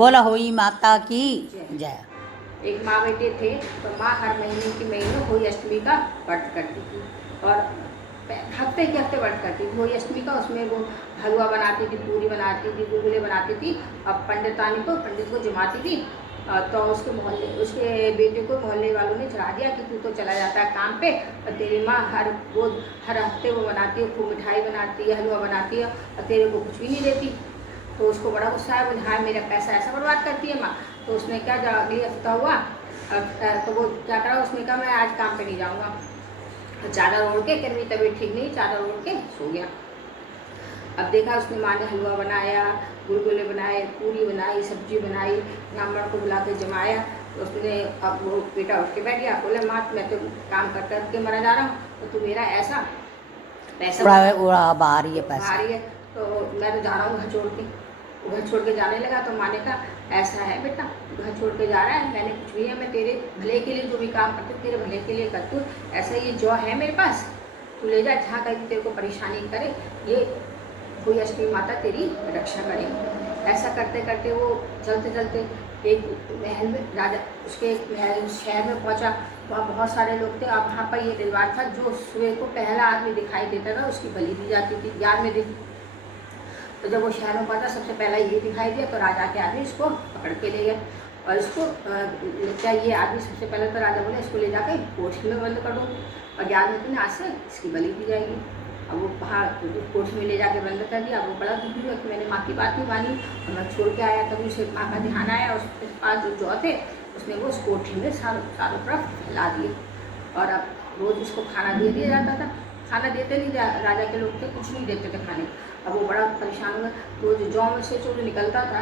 बोला होई माता की जय। एक माँ बेटे थे, तो माँ हर महीने के महीने होली अष्टमी का व्रत करती थी और हफ्ते के हफ्ते व्रत करती थी होली अष्टमी का। उसमें वो हलवा बनाती थी, पूरी बनाती थी, गुलगुले बनाती थी। अब पंडित को जमाती थी। तो उसके बेटे को मोहल्ले वालों ने चढ़ा दिया कि तू तो चला जाता है काम पे और तेरी माँ हर हफ्ते वो बनाती है, खूब मिठाई बनाती है, हलवा बनाती है और तेरे को कुछ भी नहीं देती। तो उसको बड़ा गुस्सा है, बोले हाँ मेरा पैसा ऐसा बर्बाद करती है माँ। तो उसने क्या, जब अगले हफ्ता हुआ तो वो क्या करा, उसने कहा मैं आज काम पे नहीं जाऊँगा। चादर ओढ़ के, मेरी तबीयत ठीक नहीं, चादर ओढ़ के सो गया। अब देखा उसने माँ ने हलवा बनाया, गुलगुले बनाए, पूरी बनाई, सब्जी बनाई, ब्राह्मण को बुला के जमाया। तो उसने, अब वो बेटा उठ के बैठ गया, बोले माँ मैं तो काम कर कर के मरा जा रहा हूँ, तो तू मेरा ऐसा पैसा उड़ा बाहरी है पैसा, भारी है, तो मैं तो जा रहा हूँ घर छोड़ के। घर छोड़ के जाने लगा तो माँ ने कहा ऐसा है बेटा, घर छोड़ के जा रहा है, मैंने कुछ भी है, मैं तेरे भले के लिए जो भी काम करती हूँ तेरे भले के लिए करती हूँ। ऐसा ये जौ है मेरे पास, तू ले जा, जहाँ कहीं तेरे को परेशानी करे, ये कोई अष्टमी माता तेरी रक्षा करेगी। ऐसा करते करते वो चलते चलते एक महल में, राजा उसके एक महल शहर में पहुंचा। वहाँ बहुत सारे लोग थे। अब वहाँ पर ये रिवाज था, जो सुबह को पहला आदमी दिखाई देता था उसकी बलि दी जाती थी 11वें दिन। तो जब वो शहर में पहुंचा, सबसे पहला ये दिखाई दिया तो राजा के आदमी इसको पकड़ के ले गए और इसको क्या, ये आदमी सबसे पहले तो राजा बोले इसको ले जाकर कोठी में बंद कर दो और 11वें दिन आज से इसकी बलि दी जाएगी। अब वो बाहर कोठी में ले जाके बंद कर दिया। वो बड़ा दुखी हुआ कि मैंने माँ की बात नहीं मानी और मैं छोड़ के आया। तभी उसे माँ का ध्यान आया, उसके पास जो जौ थे उसने वो उस कोठी में चारों तरफ फैला दिए और अब रोज़ उसको खाना दे दिया जाता था। खाना देते नहीं, राजा के लोग थे, कुछ नहीं देते थे खाने। अब वो बड़ा परेशान हुआ, रोज जौ में से जो निकलता था,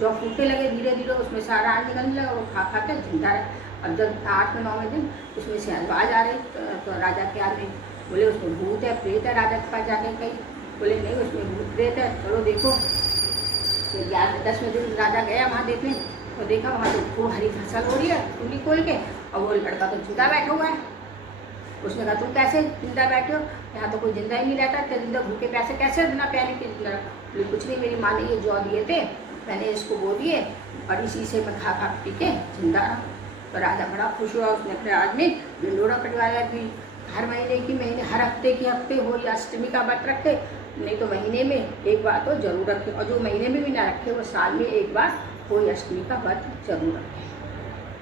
जौ फूटने लगे धीरे धीरे, उसमें सारा आग निकलने लगा, वो खा खा के जिंदा रहे। अब जब 8वें 9वें दिन उसमें से आवाज आ रही तो राजा के आदमी बोले उसमें भूत है, प्रेत है। राजा के पास जाके कही, बोले नहीं उसमें भूत प्रेत है, चलो देखो। फिर 10वें दिन राजा गया वहाँ देखने, तो देखा वहाँ तो खूब हरी फसल हो रही है उंगली खोल के, और वो लड़का तो जिंदा बैठा हुआ है। उसने कहा तुम कैसे जिंदा बैठे हो, यहाँ तो कोई जिंदा ही नहीं रहता, तो जिंदा भूखे पैसे कैसे बिना प्यारे के जिंदा। कुछ नहीं, मेरी माँ ने ये जौ दिए थे, मैंने इसको बो दिए और इसी से मैं खा खा पी के जिंदा रहा। तो राजा बड़ा खुश हुआ, उसने अपने आदमी ढिंडोरा कटवाया कि हर महीने हर हफ्ते के हफ्ते होली अष्टमी का व्रत रखे, नहीं तो महीने में एक बार तो जरूर रखे, और जो महीने में भी ना रखे वो साल में एक बार होली अष्टमी का व्रत जरूर रखे।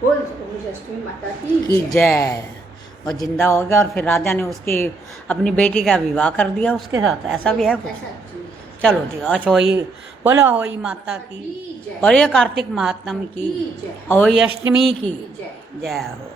बोल होली अष्टमी माता की जय। वो जिंदा हो गया और फिर राजा ने उसकी अपनी बेटी का विवाह कर दिया उसके साथ, ऐसा भी है कुछ। चलो ठीक, अच्छा होई, बोलो होई माता की, और ये कार्तिक महात्म की, होई अष्टमी की जय हो।